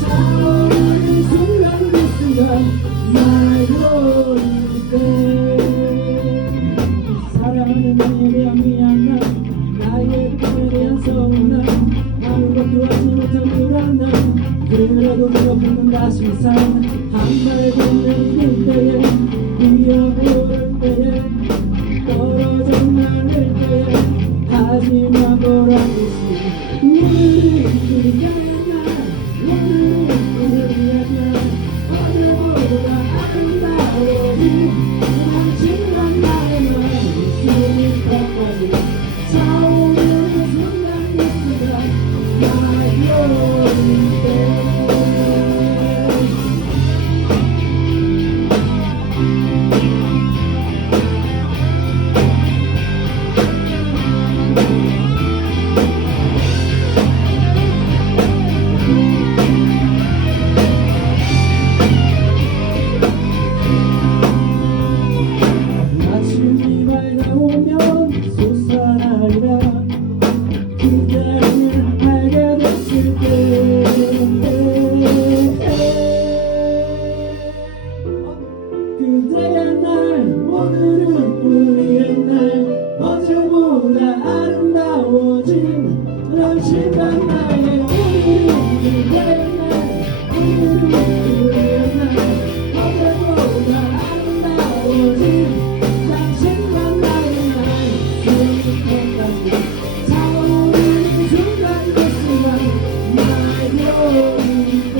차오르는 순간 그 순간 날 부를 때 사랑하는 나에 대한 미안함 나의 꿈에 대한 서운함 아무것도 하지 못한 불안함 그래도 네가 붙는 다시 한발 걷는 그때에 뛰어오를 때에 떨어져 나를 때에 하지마 보라고 오늘은 우리의 날 오늘은 우리의 날 어제보다 아름다워진 당신과 나의 숨이 턱까지 차오르는 순간 그 순간 날 부를 때 아침이 밝아오면 솟아나리라 그대를 알게 됐을 때 그대의 날 오늘은 우리의 날 어제보다 아름다워진 당신과 나의 오늘은 그대의 날 오늘은 우리의 날 어제보다 아름다워진 당신과 나의 날 숨끝까지 차오르는 순간 그 순간 날 부를 때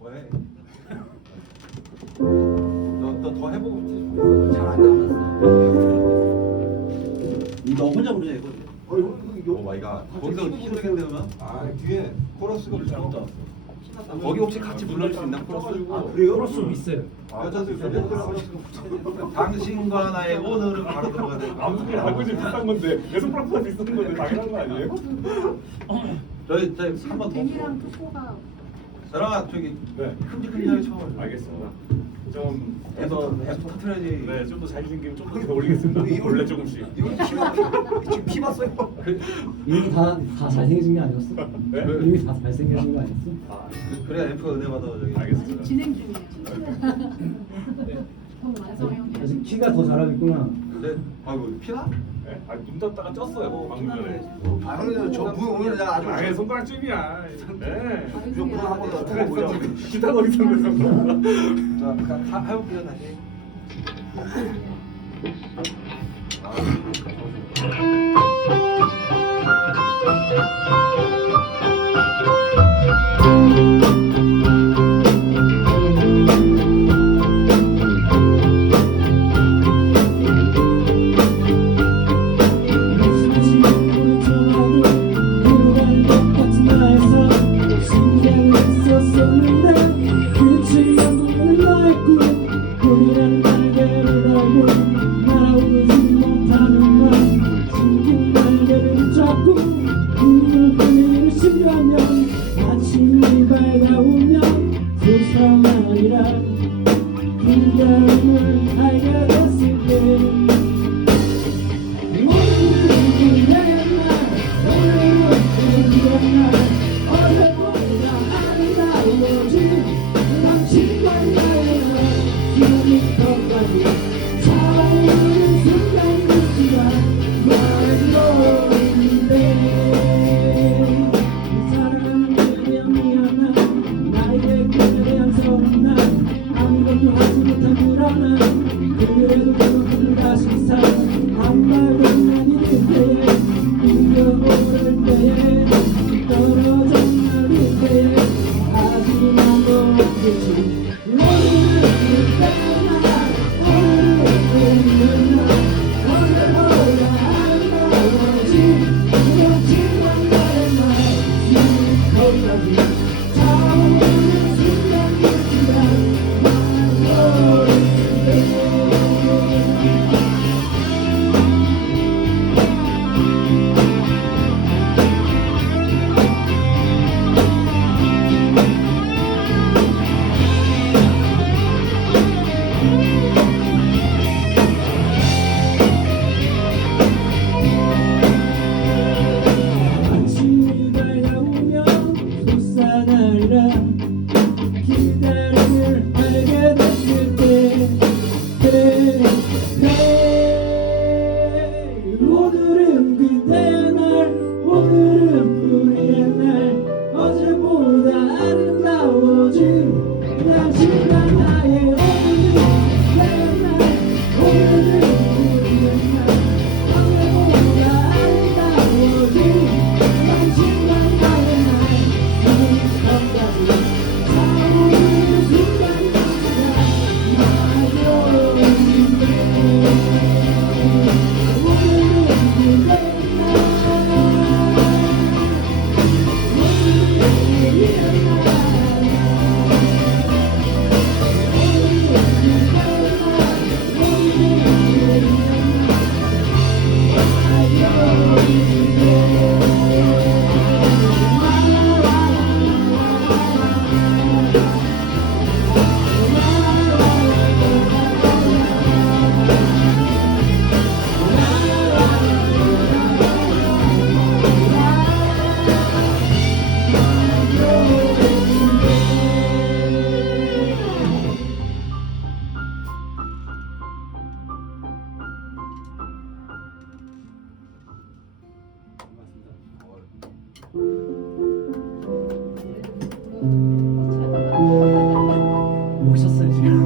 뭐해? 너더 해보고 싶지? 잘안 나왔어. 너 혼자 부르냐 이거? 오 마이 갓. 거기서 힘들겠는데 그러면? 아 뒤에 코러스가 잘못 나왔어. 거기 혹시 같이 불러줄 수 있나 코러스? 아 그래요? 코러스 있어요. 여자들 당신과 나의 오늘은 바로 들어가야 돼. 아무튼 알고 있는 비슷한 건데 계속 프랑스가 비슷한 건데 당연한 거 아니에요? 저희 한번 더. 데미랑 토코가 저랑 저기 네. 큼직큼직하게 쳐봐요. 알겠습니다. 좀 애도 터트려야지. 네, 좀 더 잘생기면 좀 더 올리겠습니다. 원래 조금씩. 이거 지금 피 봤어요? 이미 다 잘생겨진 게 아니었어? 네? 이미 다 잘생겨진 거 아니었어? 아, 그래야 앰프가 은혜 받아 저기. 알겠습니다. 진행 중이에요. 완성형. 아직 키가 더 잘하겠구나. 근데 아이고 피나? 네? 눈 떴다가 쪘어요. 방금 전에. 아 형님 저문 오늘 내가 아주 아예 손가락쯤이야. 네. 저 문 한번 더 들어보자. 기타 더 있었는데 손가락. 자 그럼 해볼게요 다시. 꿈이라는 날개를 달고 날아오는 목 쉬었어요 지금.